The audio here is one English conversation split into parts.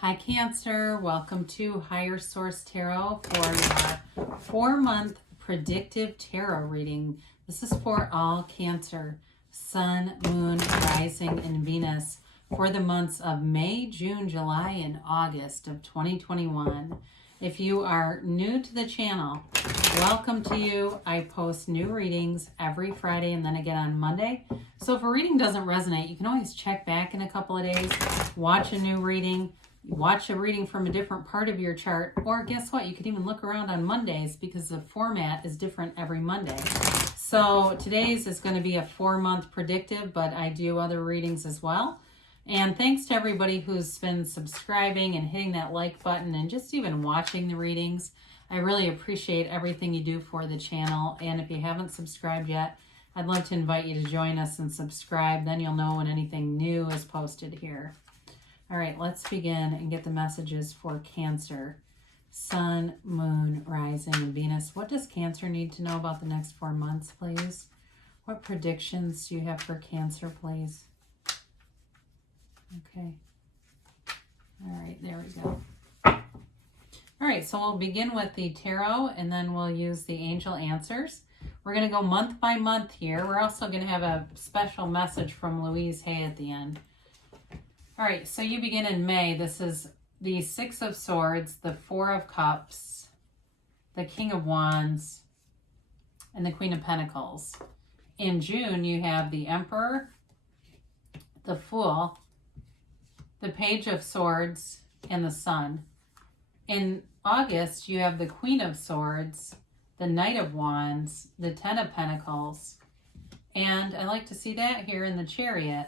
Hi Cancer, welcome to Higher Source Tarot for your 4-month predictive tarot reading. This is for all Cancer, Sun, Moon, Rising, and Venus for the months of May, June, July, and August of 2021. If you are new to the channel, welcome to you. I post new readings every Friday and then again on Monday. So if a reading doesn't resonate, you can always check back in a couple of days, watch a new reading, watch a reading from a different part of your chart, or guess what? You can even look around on Mondays because the format is different every Monday. So today's is going to be a 4-month predictive, but I do other readings as well. And thanks to everybody who's been subscribing and hitting that like button and just even watching the readings. I really appreciate everything you do for the channel. And if you haven't subscribed yet, I'd love to invite you to join us and subscribe. Then you'll know when anything new is posted here. All right, let's begin and get the messages for Cancer. Sun, Moon, Rising, and Venus. What does Cancer need to know about the next 4 months, please? What predictions do you have for Cancer, please? Okay. All right, there we go. All right, so we'll begin with the tarot, and then we'll use the angel answers. We're going to go month by month here. We're also going to have a special message from Louise Hay at the end. All right, so you begin in May. This is the 6 of Swords, the 4 of Cups, the King of Wands, and the Queen of Pentacles. In June, you have the Emperor, the Fool, the Page of Swords, and the Sun. In August, you have the Queen of Swords, the Knight of Wands, the 10 of Pentacles, and I like to see that here in the Chariot.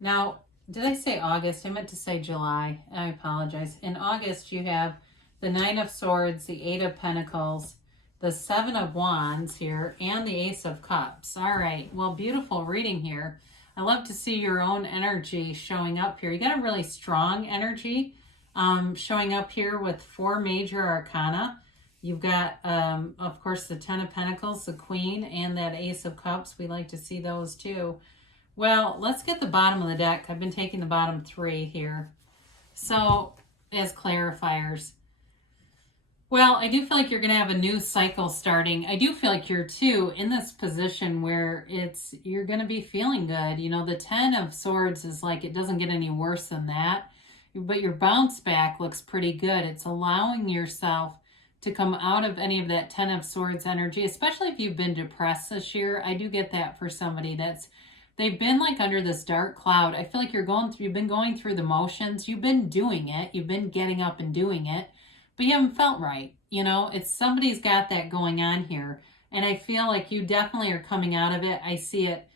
Now, did I say August? I meant to say July. I apologize. In August, you have the 9 of Swords, the 8 of Pentacles, the 7 of Wands here, and the Ace of Cups. All right. Well, beautiful reading here. I love to see your own energy showing up here. You got a really strong energy showing up here with 4 major arcana. You've got, of course, the 10 of Pentacles, the Queen, and that Ace of Cups. We like to see those too. Well, let's get the bottom of the deck. I've been taking the bottom 3 here. So, as clarifiers. Well, I do feel like you're going to have a new cycle starting. I do feel like you're, too, in this position where you're going to be feeling good. You know, the 10 of Swords is like, it doesn't get any worse than that. But your bounce back looks pretty good. It's allowing yourself to come out of any of that 10 of Swords energy, especially if you've been depressed this year. I do get that for somebody they've been like under this dark cloud. I feel like you've been going through the motions. You've been doing it. You've been getting up and doing it, but you haven't felt right. You know, somebody's got that going on here. And I feel like you definitely are coming out of it. I see it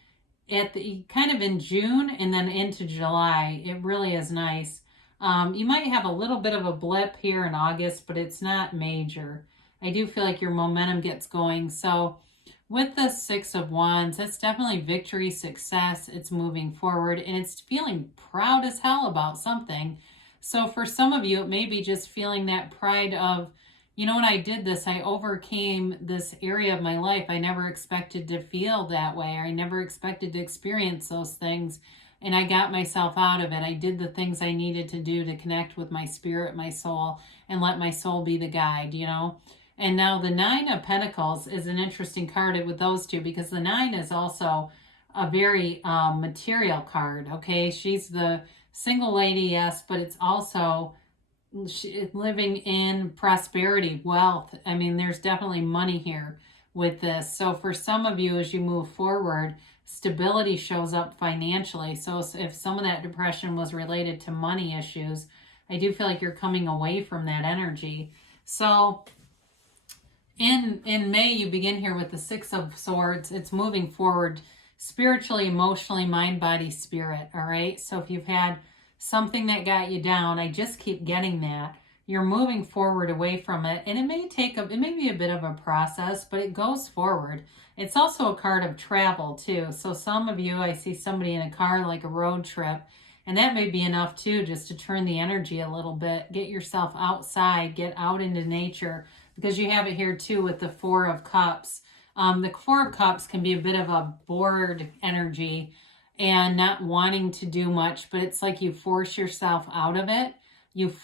at the kind of in June and then into July. It really is nice. You might have a little bit of a blip here in August, but it's not major. I do feel like your momentum gets going. So with the 6 of Wands, it's definitely victory, success. It's moving forward, and it's feeling proud as hell about something. So for some of you, it may be just feeling that pride of, you know, when I did this, I overcame this area of my life. I never expected to feel that way. I never expected to experience those things, and I got myself out of it. I did the things I needed to do to connect with my spirit, my soul, and let my soul be the guide, you know. And now the 9 of Pentacles is an interesting card with those two, because the 9 is also a very material card, okay? She's the single lady, yes, but it's also living in prosperity, wealth. I mean, there's definitely money here with this. So for some of you, as you move forward, stability shows up financially. So if some of that depression was related to money issues, I do feel like you're coming away from that energy. So in May, you begin here with the 6 of Swords. It's moving forward spiritually, emotionally, mind, body, spirit, all right? So if you've had something that got you down, I just keep getting that. You're moving forward away from it, and it may be a bit of a process, but it goes forward. It's also a card of travel, too. So some of you, I see somebody in a car, like a road trip, and that may be enough, too, just to turn the energy a little bit. Get yourself outside, get out into nature, because you have it here too with the 4 of Cups. The 4 of Cups can be a bit of a bored energy and not wanting to do much, but it's like you force yourself out of it.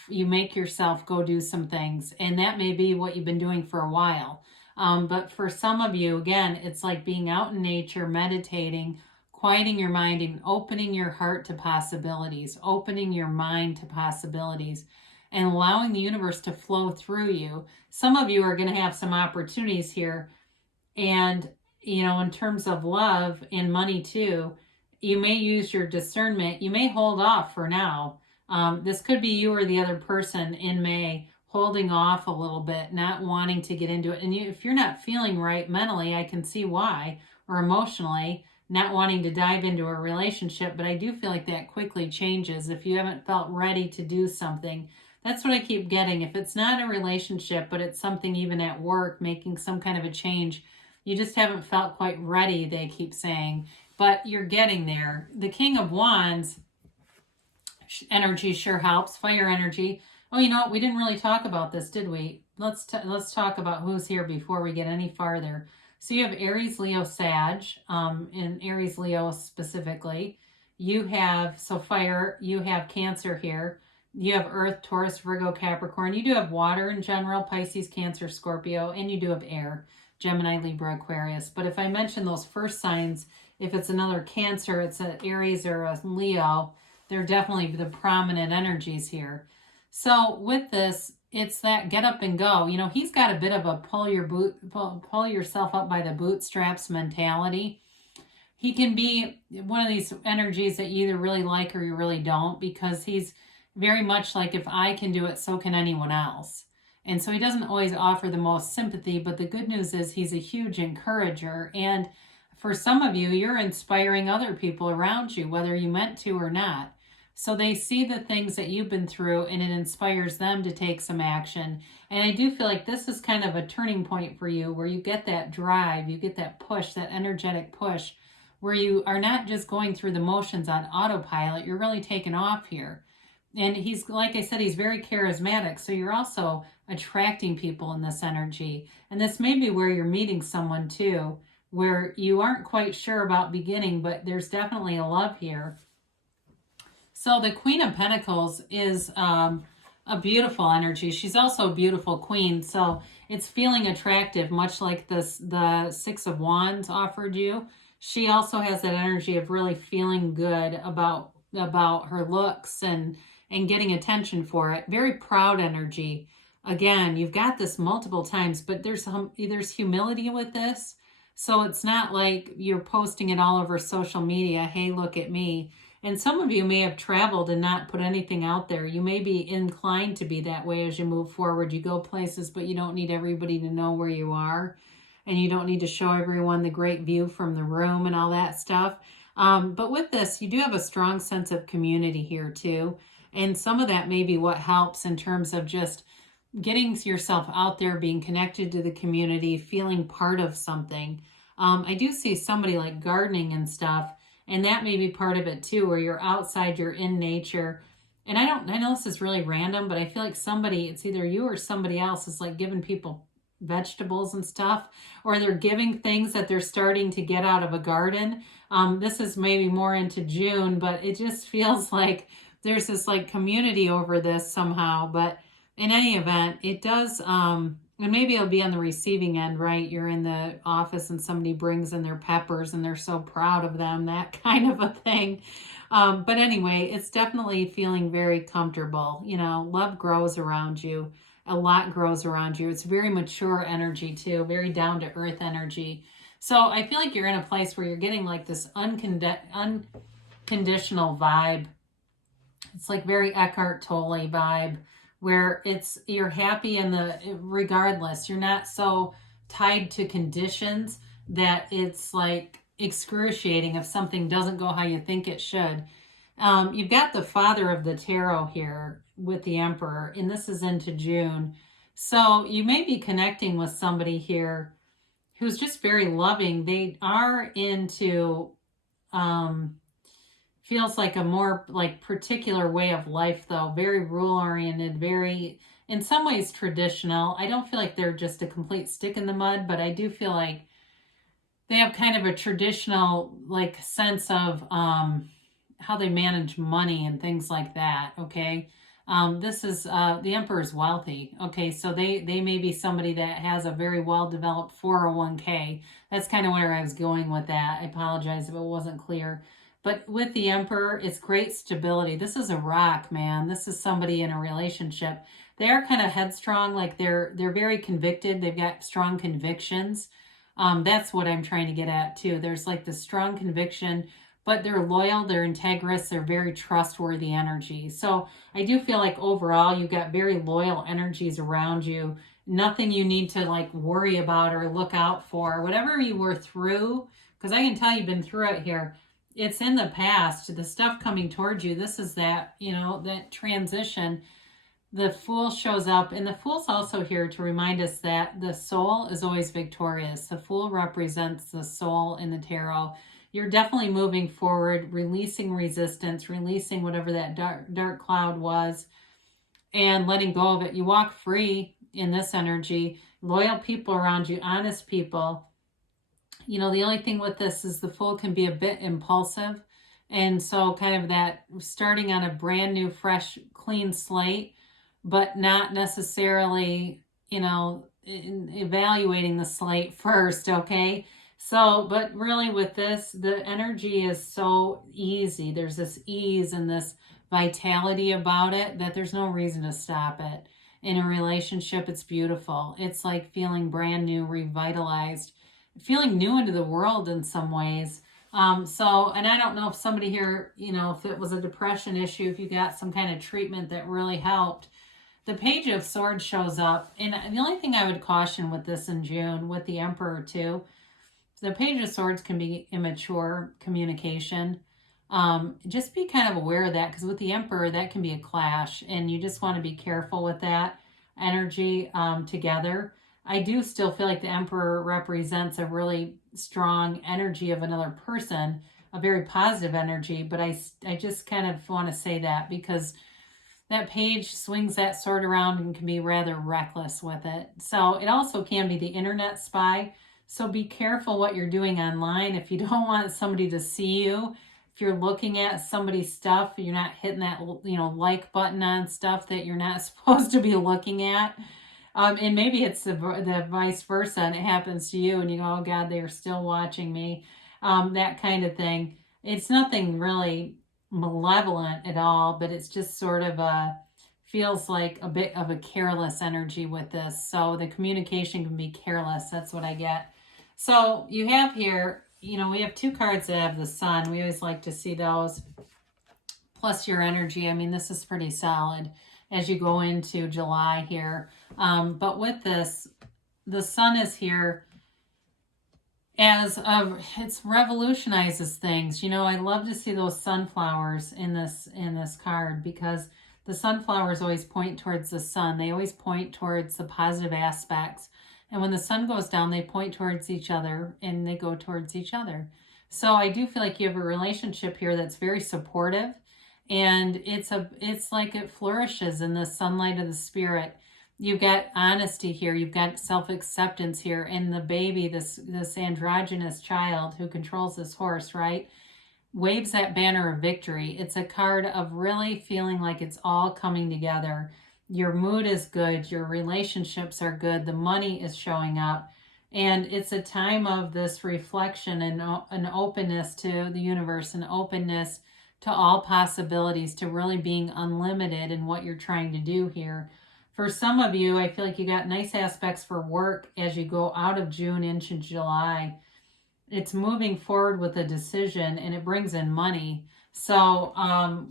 you make yourself go do some things, and that may be what you've been doing for a while. But for some of you, again, it's like being out in nature, meditating, quieting your mind, and opening your heart to possibilities, opening your mind to possibilities, and allowing the universe to flow through you. Some of you are going to have some opportunities here. And, in terms of love and money too, you may use your discernment. You may hold off for now. This could be you or the other person in May holding off a little bit, not wanting to get into it. And if you're not feeling right mentally, I can see why, or emotionally, not wanting to dive into a relationship. But I do feel like that quickly changes if you haven't felt ready to do something. That's what I keep getting. If it's not a relationship, but it's something even at work, making some kind of a change, you just haven't felt quite ready, they keep saying. But you're getting there. The King of Wands energy sure helps. Fire energy. Oh, you know what? We didn't really talk about this, did we? Let's talk about who's here before we get any farther. So you have Aries, Leo, Sag, in Aries, Leo specifically. You have, fire, you have Cancer here. You have Earth, Taurus, Virgo, Capricorn. You do have water in general, Pisces, Cancer, Scorpio, and you do have air, Gemini, Libra, Aquarius. But if I mention those first signs, if it's another Cancer, it's an Aries or a Leo, they're definitely the prominent energies here. So with this, it's that get up and go. He's got a bit of a pull yourself up by the bootstraps mentality. He can be one of these energies that you either really like or you really don't, because he's very much like, if I can do it, so can anyone else. And so he doesn't always offer the most sympathy, but the good news is he's a huge encourager. And for some of you, you're inspiring other people around you, whether you meant to or not. So they see the things that you've been through, and it inspires them to take some action. And I do feel like this is kind of a turning point for you, where you get that drive, you get that push, that energetic push, where you are not just going through the motions on autopilot, you're really taking off here. And he's, like I said, he's very charismatic. So you're also attracting people in this energy. And this may be where you're meeting someone too, where you aren't quite sure about beginning, but there's definitely a love here. So the Queen of Pentacles is a beautiful energy. She's also a beautiful queen. So it's feeling attractive, much like the Six of Wands offered you. She also has that energy of really feeling good about her looks and getting attention for it. Very proud energy. Again, you've got this multiple times, but there's humility with this. So it's not like you're posting it all over social media. Hey, look at me. And some of you may have traveled and not put anything out there. You may be inclined to be that way as you move forward. You go places, but you don't need everybody to know where you are. And you don't need to show everyone the great view from the room and all that stuff. But with this, you do have a strong sense of community here too. And some of that may be what helps in terms of just getting yourself out there, being connected to the community, feeling part of something. I do see somebody like gardening and stuff, and that may be part of it too, where you're outside, you're in nature. And I know this is really random, but I feel like somebody, it's either you or somebody else, is like giving people vegetables and stuff, or they're giving things that they're starting to get out of a garden. This is maybe more into June, but it just feels like there's this like community over this somehow. But in any event, it does, and maybe it'll be on the receiving end, right? You're in the office and somebody brings in their peppers and they're so proud of them, that kind of a thing. But anyway, it's definitely feeling very comfortable. Love grows around you. A lot grows around you. It's very mature energy too, very down to earth energy. So I feel like you're in a place where you're getting like this unconditional vibe. It's like very Eckhart Tolle vibe, where you're happy regardless. You're not so tied to conditions that it's like excruciating if something doesn't go how you think it should. You've got the Father of the Tarot here with the Emperor, and this is into June. So you may be connecting with somebody here who's just very loving. They are into, feels like a more like particular way of life though, very rule oriented, very, in some ways traditional. I don't feel like they're just a complete stick in the mud, but I do feel like they have kind of a traditional like sense of how they manage money and things like that. Okay. This is the Emperor's wealthy. Okay, so they may be somebody that has a very well developed 401k. That's kind of where I was going with that. I apologize if it wasn't clear. But with the Emperor, it's great stability. This is a rock, man. This is somebody in a relationship. They are kind of headstrong, like they're very convicted. They've got strong convictions. That's what I'm trying to get at too. There's like this strong conviction, but they're loyal, they're integrous, they're very trustworthy energy. So I do feel like overall you've got very loyal energies around you. Nothing you need to like worry about or look out for. Whatever you were through, because I can tell you've been through it here. It's in the past. The stuff coming towards you, this is that, that transition. The Fool shows up, and the Fool's also here to remind us that the soul is always victorious. The Fool represents the soul in the tarot. You're definitely moving forward, releasing resistance, releasing whatever that dark cloud was, and letting go of it. You walk free in this energy. Loyal people around you, honest people. The only thing with this is the Fool can be a bit impulsive. And so kind of that starting on a brand new, fresh, clean slate, but not necessarily, evaluating the slate first, okay? So, but really with this, the energy is so easy. There's this ease and this vitality about it that there's no reason to stop it. In a relationship, it's beautiful. It's like feeling brand new, revitalized, feeling new into the world in some ways. And I don't know if somebody here, if it was a depression issue, if you got some kind of treatment that really helped. The Page of Swords shows up, and the only thing I would caution with this in June, with the Emperor too, the Page of Swords can be immature communication. Just be kind of aware of that, because with the Emperor, that can be a clash, and you just want to be careful with that energy together. I do still feel like the Emperor represents a really strong energy of another person, a very positive energy, but I just kind of want to say that because that page swings that sword around and can be rather reckless with it. So it also can be the internet spy. So be careful what you're doing online. If you don't want somebody to see you, if you're looking at somebody's stuff, you're not hitting that, like button on stuff that you're not supposed to be looking at. And maybe it's the vice versa, and it happens to you, and you go, oh God, they're still watching me. That kind of thing. It's nothing really malevolent at all, but it's just sort of feels like a bit of a careless energy with this. So the communication can be careless. That's what I get. So you have here, we have two cards that have the Sun. We always like to see those. Plus your energy. I mean, this is pretty solid as you go into July here. But with this, the Sun is here as it revolutionizes things. I love to see those sunflowers in this card, because the sunflowers always point towards the sun. They always point towards the positive aspects. And when the sun goes down, they point towards each other and they go towards each other. So I do feel like you have a relationship here that's very supportive, and it's like it flourishes in the sunlight of the spirit. You've got honesty here. You've got self-acceptance here. And the baby, this androgynous child who controls this horse, right, waves that banner of victory. It's a card of really feeling like it's all coming together. Your mood is good. Your relationships are good. The money is showing up. And it's a time of this reflection and an openness to the universe, an openness to all possibilities, to really being unlimited in what you're trying to do here. For some of you, I feel like you got nice aspects for work as you go out of June into July. It's moving forward with a decision, and it brings in money. So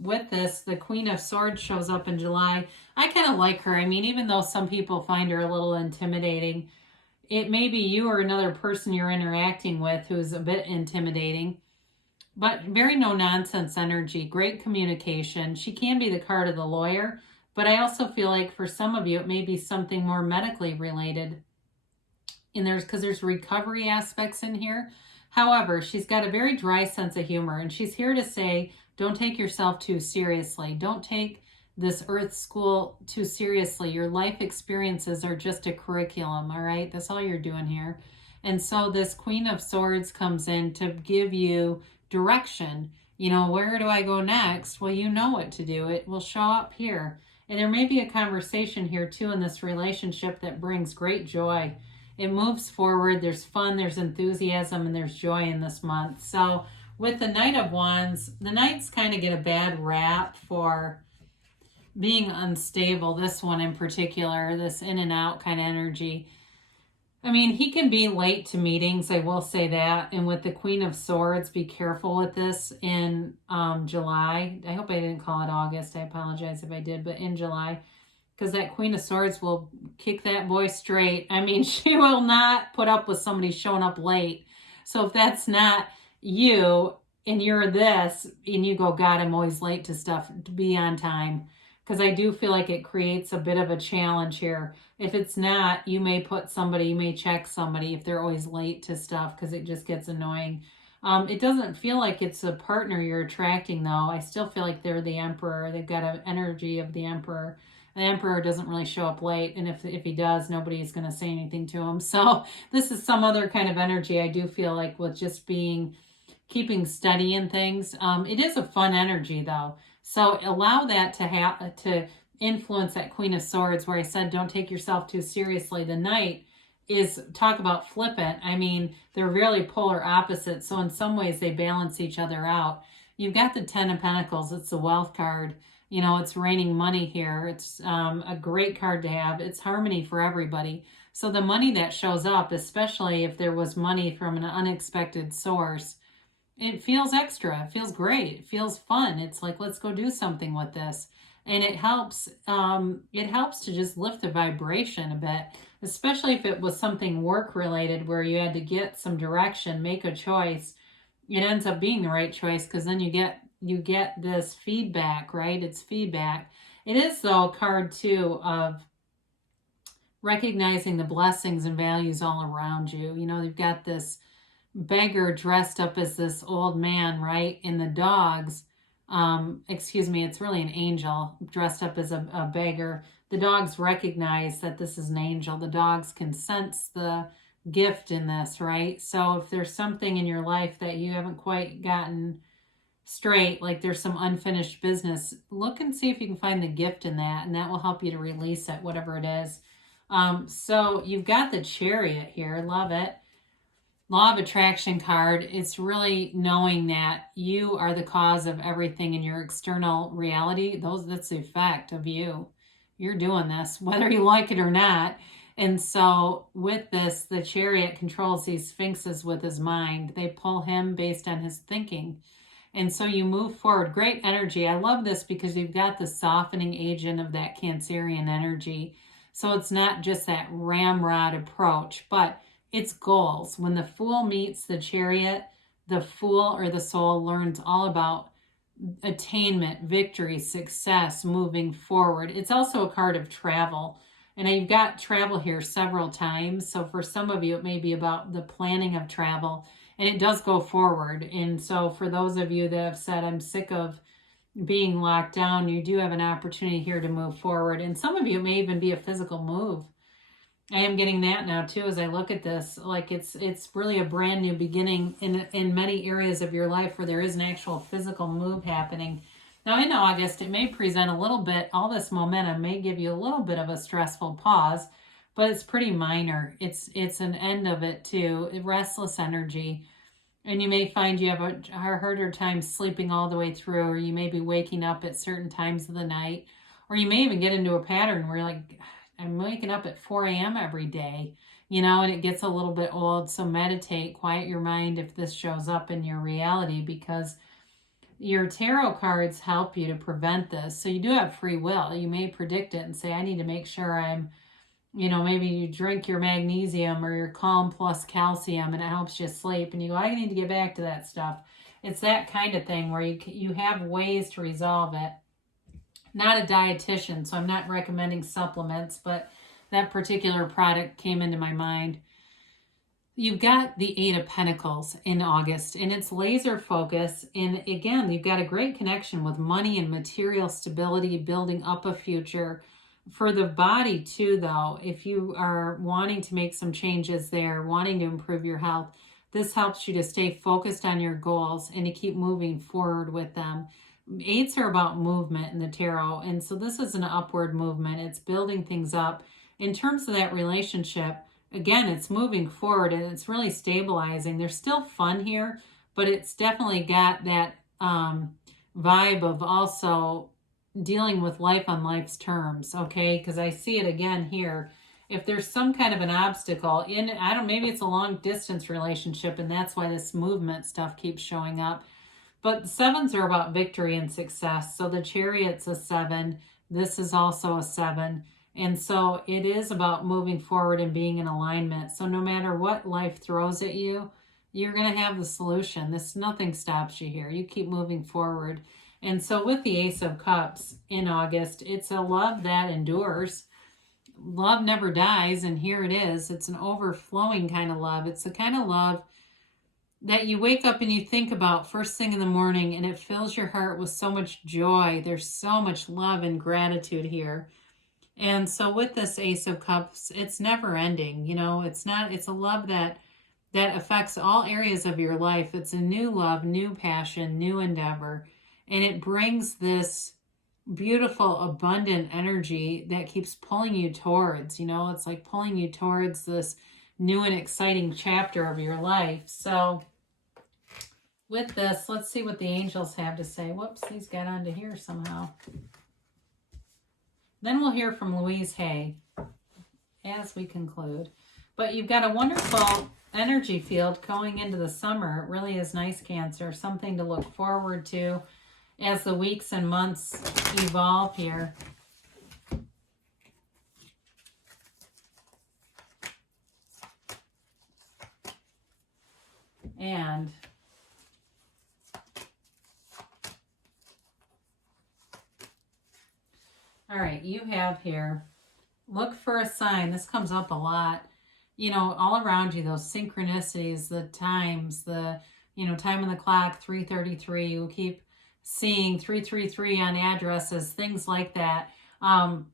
with this, the Queen of Swords shows up in July. I kind of like her. I mean, even though some people find her a little intimidating, it may be you or another person you're interacting with who's a bit intimidating. But very no-nonsense energy, great communication. She can be the card of the lawyer. But I also feel like for some of you, it may be something more medically related. And because there's recovery aspects in here. However, she's got a very dry sense of humor. And she's here to say, don't take yourself too seriously. Don't take this earth school too seriously. Your life experiences are just a curriculum, all right? That's all you're doing here. And so this Queen of Swords comes in to give you direction. Where do I go next? Well, you know what to do. It will show up here. And there may be a conversation here too in this relationship that brings great joy. It moves forward. There's fun, there's enthusiasm, and there's joy in this month. So with the Knight of Wands, the Knights kind of get a bad rap for being unstable. This one in particular, this in and out kind of energy. I mean, he can be late to meetings, I will say that. And with the Queen of Swords, be careful with this in July. I hope I didn't call it August. I apologize if I did, but in July. Because that Queen of Swords will kick that boy straight. I mean, she will not put up with somebody showing up late. So if that's not you and you're this and you go, God, I'm always late to stuff, to be on time. Because I do feel like it creates a bit of a challenge here. If it's not, you may check somebody if they're always late to stuff because it just gets annoying. It doesn't feel like it's a partner you're attracting, though. I still feel like they're the Emperor. They've got an energy of the Emperor. The Emperor doesn't really show up late, and if he does, nobody's going to say anything to him. So this is some other kind of energy I do feel like with just keeping steady in things. It is a fun energy, though. So allow that to influence that Queen of Swords, where I said don't take yourself too seriously. The Knight is, talk about flippant. I mean, they're really polar opposites. So in some ways they balance each other out. You've got the Ten of Pentacles. It's the wealth card. You know, it's raining money here. It's a great card to have. It's harmony for everybody. So the money that shows up, especially if there was money from an unexpected source, it feels extra. It feels great. It feels fun. It's like, let's go do something with this. And it helps to just lift the vibration a bit, especially if it was something work related where you had to get some direction, make a choice. It ends up being the right choice because then you get this feedback, right? It's feedback. It is, though, a card too of recognizing the blessings and values all around you. You know, you've got this beggar dressed up as this old man, right? And the dogs, it's really an angel dressed up as a beggar. The dogs recognize that this is an angel. The dogs can sense the gift in this, right? So if there's something in your life that you haven't quite gotten straight, like there's some unfinished business, look and see if you can find the gift in that, and that will help you to release it, whatever it is. So you've got the Chariot here. Love it. Law of Attraction card. It's really knowing that you are the cause of everything in your external reality. That's the effect of you. You're doing this, whether you like it or not. And so with this, the Chariot controls these sphinxes with his mind. They pull him based on his thinking. And so you move forward. Great energy. I love this because you've got the softening agent of that Cancerian energy. So it's not just that ramrod approach, but it's goals. When the Fool meets the Chariot, the Fool or the soul learns all about attainment, victory, success, moving forward. It's also a card of travel. And you've got travel here several times. So for some of you, it may be about the planning of travel. And it does go forward. And so for those of you that have said, I'm sick of being locked down, you do have an opportunity here to move forward. And some of you, it may even be a physical move. I am getting that now too as I look at this. Like it's really a brand new beginning in many areas of your life where there is an actual physical move happening. Now in August, it may present a little bit, all this momentum may give you a little bit of a stressful pause, but it's pretty minor. It's an end of it too, restless energy. And you may find you have a harder time sleeping all the way through, or you may be waking up at certain times of the night, or you may even get into a pattern where you're like, I'm waking up at 4 a.m. every day, and it gets a little bit old. So meditate, quiet your mind if this shows up in your reality, because your tarot cards help you to prevent this. So you do have free will. You may predict it and say, I need to make sure I'm, maybe you drink your magnesium or your Calm Plus calcium and it helps you sleep. And you go, I need to get back to that stuff. It's that kind of thing where you have ways to resolve it. Not a dietitian, so I'm not recommending supplements, but that particular product came into my mind. You've got the Eight of Pentacles in August, and it's laser focus. And again, you've got a great connection with money and material stability, building up a future. For the body too, though, if you are wanting to make some changes there, wanting to improve your health, this helps you to stay focused on your goals and to keep moving forward with them. Eights are about movement in the tarot. And so this is an upward movement. It's building things up. In terms of that relationship, again, it's moving forward and it's really stabilizing. There's still fun here, but it's definitely got that vibe of also dealing with life on life's terms, okay? Because I see it again here. If there's some kind of an obstacle in, maybe it's a long distance relationship and that's why this movement stuff keeps showing up. But the sevens are about victory and success. So the Chariot's a 7. This is also a 7. And so it is about moving forward and being in alignment. So no matter what life throws at you, you're going to have the solution. Nothing stops you here. You keep moving forward. And so with the Ace of Cups in August, it's a love that endures. Love never dies, and here it is. It's an overflowing kind of love. It's the kind of love that you wake up and you think about first thing in the morning, and it fills your heart with so much joy. There's so much love and gratitude here. And so with this Ace of Cups, it's never ending. It's a love that affects all areas of your life. It's a new love, new passion, new endeavor. And it brings this beautiful, abundant energy that keeps pulling you towards, it's like pulling you towards this new and exciting chapter of your life. So with this, let's see what the angels have to say. Whoops, these got onto here somehow. Then we'll hear from Louise Hay as we conclude. But you've got a wonderful energy field going into the summer. It really is nice, Cancer. Something to look forward to as the weeks and months evolve here. And all right, you have here, look for a sign. This comes up a lot. All around you, those synchronicities, the times, the, time on the clock, 3:33. You keep seeing 333 on addresses, things like that.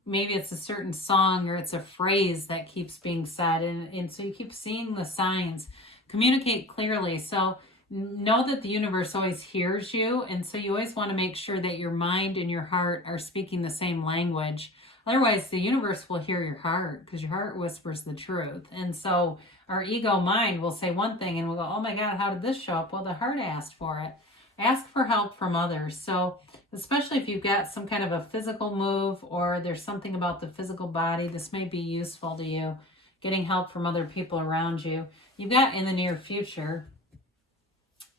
Maybe it's a certain song or it's a phrase that keeps being said. And so you keep seeing the signs. Communicate clearly. So know that the universe always hears you. And so you always want to make sure that your mind and your heart are speaking the same language. Otherwise, the universe will hear your heart because your heart whispers the truth. And so our ego mind will say one thing and we'll go, oh my God, how did this show up? Well, the heart asked for it. Ask for help from others. So especially if you've got some kind of a physical move or there's something about the physical body, this may be useful to you, getting help from other people around you. You've got in the near future.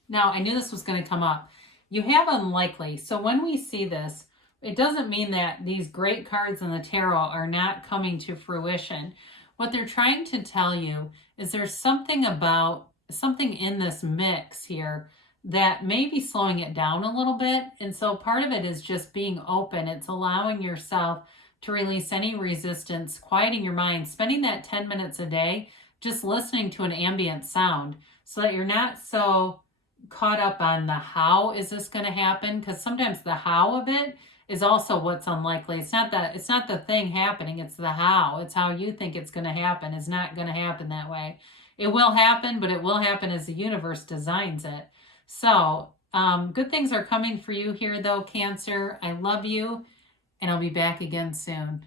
Now, I knew this was going to come up. You have unlikely. So when we see this, it doesn't mean that these great cards in the tarot are not coming to fruition. What they're trying to tell you is there's something in this mix here that may be slowing it down a little bit. And so part of it is just being open. It's allowing yourself to release any resistance, quieting your mind, spending that 10 minutes a day just listening to an ambient sound so that you're not so caught up on the how is this going to happen, because sometimes the how of it is also what's unlikely. It's not the thing happening, it's the how. It's how you think it's going to happen. It's not going to happen that way. It will happen, but it will happen as the universe designs it. So good things are coming for you here though, Cancer. I love you, and I'll be back again soon.